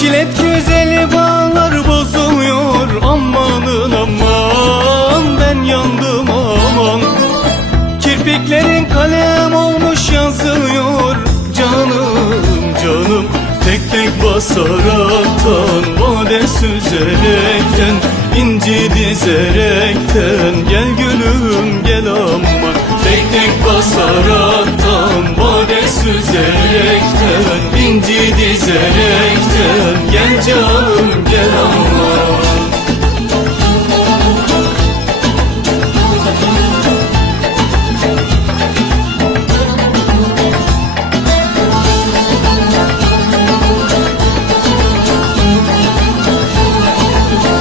Jilet güzeli bağlar bozuluyor. Amanın aman ben yandım aman. Kirpiklerin kalem olmuş yazıyor Canım canım tek tek basaraktan Vade süzerekten inci dizerekten. Gel gülüm gel aman Tek tek basaraktan süzerekten inci dizerekten Gel canım